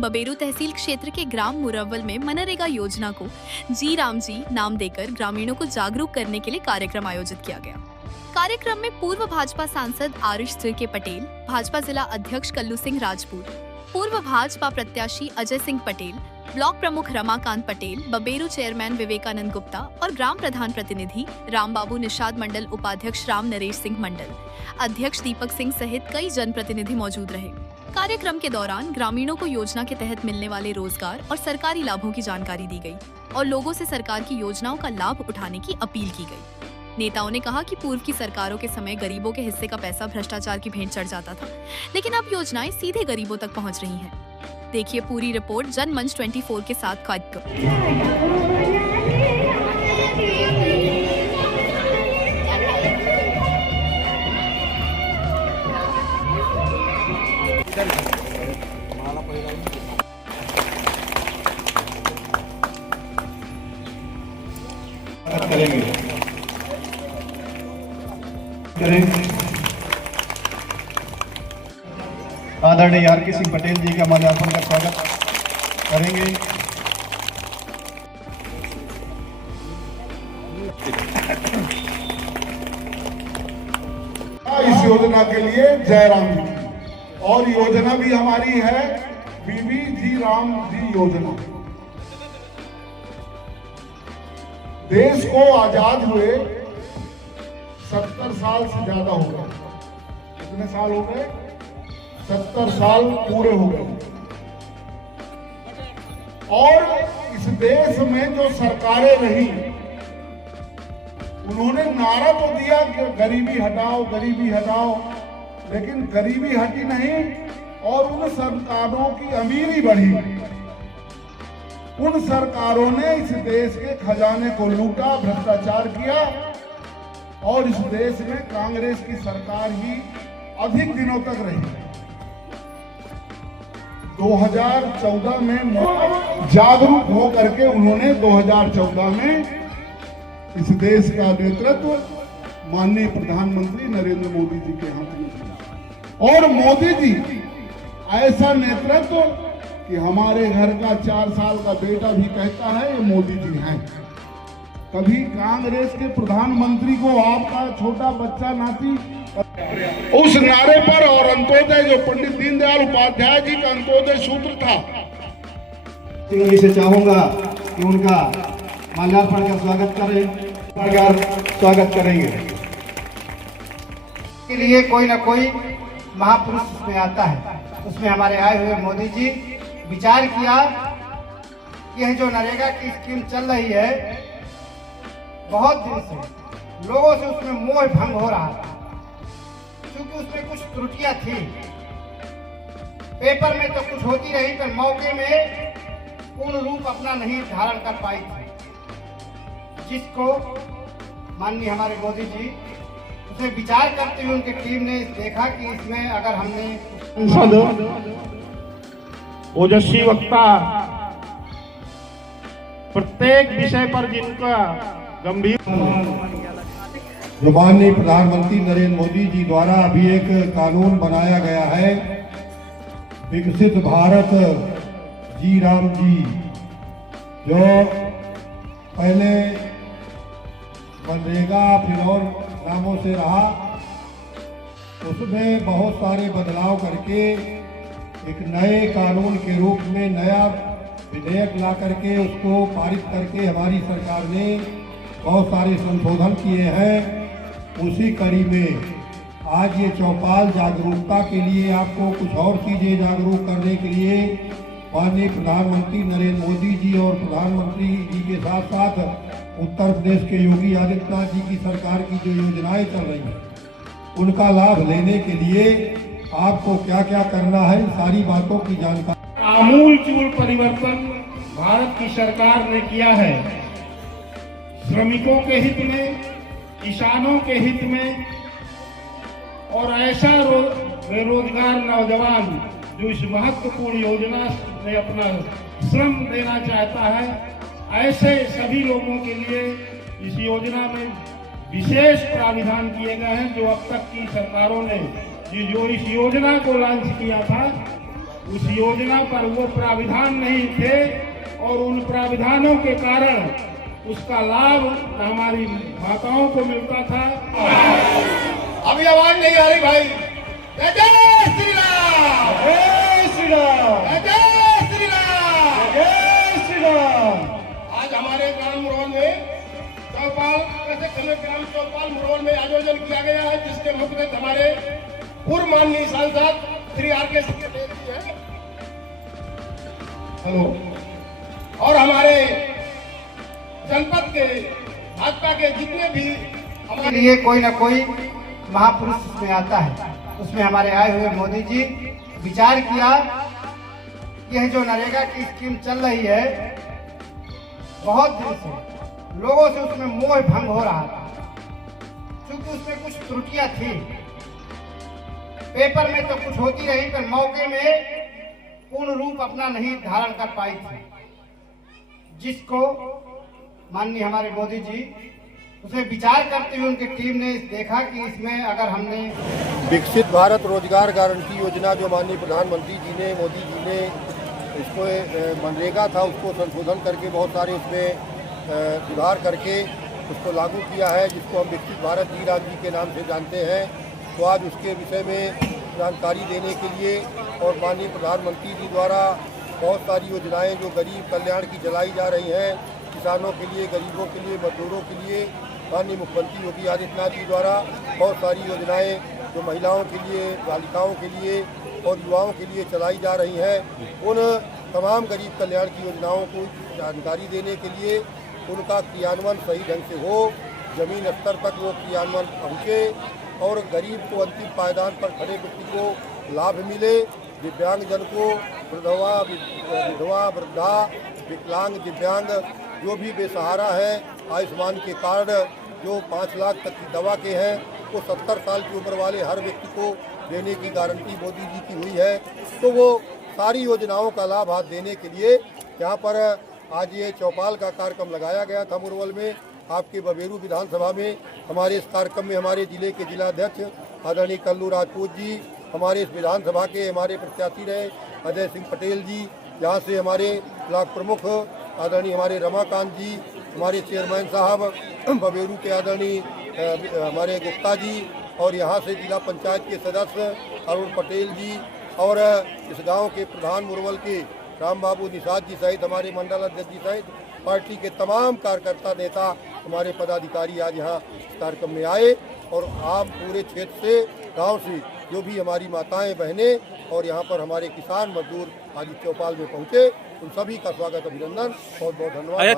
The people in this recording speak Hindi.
बबेरू तहसील क्षेत्र के ग्राम मुरव्वल में मनरेगा योजना को जी राम जी नाम देकर ग्रामीणों को जागरूक करने के लिए कार्यक्रम आयोजित किया गया। कार्यक्रम में पूर्व भाजपा सांसद आरिश के पटेल, भाजपा जिला अध्यक्ष कल्लू सिंह राजपूत, पूर्व भाजपा प्रत्याशी अजय सिंह पटेल, ब्लॉक प्रमुख रमाकांत पटेल, बबेरू चेयरमैन विवेकानंद गुप्ता और ग्राम प्रधान प्रतिनिधि रामबाबू निषाद मंडल, उपाध्यक्ष राम नरेश सिंह मंडल, अध्यक्ष दीपक सिंह सहित कई जनप्रतिनिधि मौजूद रहे। कार्यक्रम के दौरान ग्रामीणों को योजना के तहत मिलने वाले रोजगार और सरकारी लाभों की जानकारी दी गई और लोगों से सरकार की योजनाओं का लाभ उठाने की अपील की गई। नेताओं ने कहा कि पूर्व की सरकारों के समय गरीबों के हिस्से का पैसा भ्रष्टाचार की भेंट चढ़ जाता था, लेकिन अब योजनाएं सीधे गरीबों तक पहुंच रही हैं। देखिए पूरी रिपोर्ट जनमंच 24 के साथ आदरणीय आर के सिंह पटेल जी का माल्यार्पण का स्वागत करेंगे। इस योजना के लिए जयराम जी, और योजना भी हमारी है बीबी जी राम जी योजना। देश को आजाद हुए 70 साल से ज्यादा हो गए। कितने साल हो गए? 70 साल पूरे हो गए। और इस देश में जो सरकारें रही, उन्होंने नारा तो दिया कि गरीबी हटाओ, गरीबी हटाओ, लेकिन गरीबी हटी नहीं और उन सरकारों की अमीरी बढ़ी। उन सरकारों ने इस देश के खजाने को लूटा, भ्रष्टाचार किया और इस देश में कांग्रेस की सरकार ही अधिक दिनों तक रही। 2014 में जागरूक हो करके उन्होंने 2014 में इस देश का नेतृत्व माननीय प्रधानमंत्री नरेंद्र मोदी जी के हाथ में दिया। और मोदी जी ऐसा नेतृत्व कि हमारे घर का 4 साल का बेटा भी कहता है ये मोदी जी हैं। कभी कांग्रेस के प्रधानमंत्री को आपका छोटा बच्चा नाती उस नारे पर, और अंत्योदय जो पंडित दीनदयाल उपाध्याय जी का अंत्योदय सूत्र था, सिंह से चाहूंगा कि उनका माल्यार्पण का स्वागत करेंगे। के लिए कोई ना कोई महापुरुष उसमें आता है। उसमें हमारे आए हुए मोदी जी विचार किया, यह जो नरेगा की स्कीम चल रही है, बहुत दिन से लोगों से उसमें मोह भंग हो रहा था, क्योंकि उसमें कुछ त्रुटियां थी। पेपर में तो कुछ होती रही, पर मौके में पूर्ण रूप अपना नहीं धारण कर पाई थी, जिसको माननीय हमारे मोदी जी उसमें विचार करते हुए उनकी टीम ने देखा कि इसमें अगर हमने ओजस्वी वक्ता प्रत्येक विषय पर जिनका गंभीर जो माननीय प्रधानमंत्री नरेंद्र मोदी जी द्वारा अभी एक कानून बनाया गया है, विकसित भारत जी राम जी, जो पहले मनरेगा फिर और नामों से रहा, उसमें बहुत सारे बदलाव करके एक नए कानून के रूप में नया विधेयक ला करके उसको पारित करके हमारी सरकार ने बहुत सारे संशोधन किए हैं। उसी कड़ी में आज ये चौपाल जागरूकता के लिए, आपको कुछ और चीज़ें जागरूक करने के लिए माननीय प्रधानमंत्री नरेंद्र मोदी जी और प्रधानमंत्री जी के साथ साथ उत्तर प्रदेश के योगी आदित्यनाथ जी की सरकार की जो योजनाएं चल रही हैं, उनका लाभ लेने के लिए आपको क्या क्या करना है, सारी बातों की जानकारी। आमूलचूल परिवर्तन भारत की सरकार ने किया है। श्रमिकों के हित में, किसानों के हित में, और ऐसा बेरोजगार नौजवान जो इस महत्वपूर्ण योजना में अपना श्रम देना चाहता है, ऐसे सभी लोगों के लिए इस योजना में विशेष प्राविधान किए गए हैं। जो अब तक की सरकारों ने जो इस योजना को लॉन्च किया था, उस योजना पर वो प्राविधान नहीं थे और उन प्राविधानों के कारण उसका लाभ हमारी माताओं को मिलता था। अभी आवाज नहीं आ रही भाई। जय जय श्री राम, जय श्री राम, जय जय श्री राम, जय श्री राम। आज हमारे ग्राम मुरौल में चौपाल ग्राम चौपाल मुरौल में आयोजन किया गया है, जिसके मुख्य अतिथि हमारे पूर्व माननीय सांसद श्री आर.के. सिंह जी हैं। हेलो। और हमारे जनपद के भाजपा के जितने भी के लिए कोई ना कोई महापुरुष उसमें आता है। उसमें हमारे आए हुए मोदी जी विचार किया, यह जो नरेगा की स्कीम चल रही है बहुत दिन से लोगों से उसमें मोह भंग हो रहा था, क्योंकि उसमें कुछ त्रुटियां थी। पेपर में तो कुछ होती रही पर मौके में पूर्ण रूप अपना नहीं धारण कर पाई थी, जिसको माननीय हमारे मोदी जी उसे विचार करते हुए उनकी टीम ने देखा कि इसमें अगर हमने विकसित भारत रोजगार गारंटी योजना जो माननीय प्रधानमंत्री जी ने, मोदी जी ने इसको मनरेगा था उसको संशोधन करके बहुत सारे उसमें सुधार करके उसको लागू किया है, जिसको हम विकसित भारत जी राम जी के नाम से जानते हैं। तो आज उसके विषय में जानकारी देने के लिए और माननीय प्रधानमंत्री जी द्वारा बहुत सारी योजनाएं जो गरीब कल्याण की चलाई जा रही हैं, किसानों के लिए, गरीबों के लिए, मजदूरों के लिए, माननीय मुख्यमंत्री योगी आदित्यनाथ जी द्वारा बहुत सारी योजनाएं जो महिलाओं के लिए, बालिकाओं के लिए और युवाओं के लिए चलाई जा रही हैं, उन तमाम गरीब कल्याण की योजनाओं को जानकारी देने के लिए उनका क्रियान्वयन सही ढंग से हो, जमीन स्तर तक वो क्रियान्वयन पहुँचे और गरीब को अंतिम पायदान पर खड़े व्यक्ति को लाभ मिले, दिव्यांगजन को, विधवा, वृद्धा, विकलांग, दिव्यांग जो भी बेसहारा है, आयुष्मान के कार्ड जो 5 लाख तक की दवा के हैं वो 70 साल की उम्र वाले हर व्यक्ति को देने की गारंटी मोदी जी की हुई है। तो वो सारी योजनाओं का लाभ आज देने के लिए यहाँ पर आज ये चौपाल का कार्यक्रम लगाया गया था मुरवल में, आपके बबेरू विधानसभा में। हमारे इस कार्यक्रम में हमारे जिले के जिलाध्यक्ष आदरणीय कल्लू राजपूत जी, हमारे इस विधानसभा के हमारे प्रत्याशी रहे अजय सिंह पटेल जी, यहाँ से हमारे ब्लॉक प्रमुख आदरणीय हमारे रमाकांत जी, हमारे चेयरमैन साहब बबेरू के आदरणीय हमारे गुप्ता जी, और यहाँ से जिला पंचायत के सदस्य अरुण पटेल जी, और इस गांव के प्रधान मुरवल के राम बाबू निषाद जी सहित हमारे मंडल अध्यक्ष जी सहित पार्टी के तमाम कार्यकर्ता, नेता, हमारे पदाधिकारी आज यहाँ कार्यक्रम में आए और आप पूरे क्षेत्र से, गांव से जो भी हमारी माताएं, बहनें और यहाँ पर हमारे किसान मजदूर आज चौपाल में पहुँचे, उन सभी का स्वागत, अभिनंदन, बहुत बहुत धन्यवाद।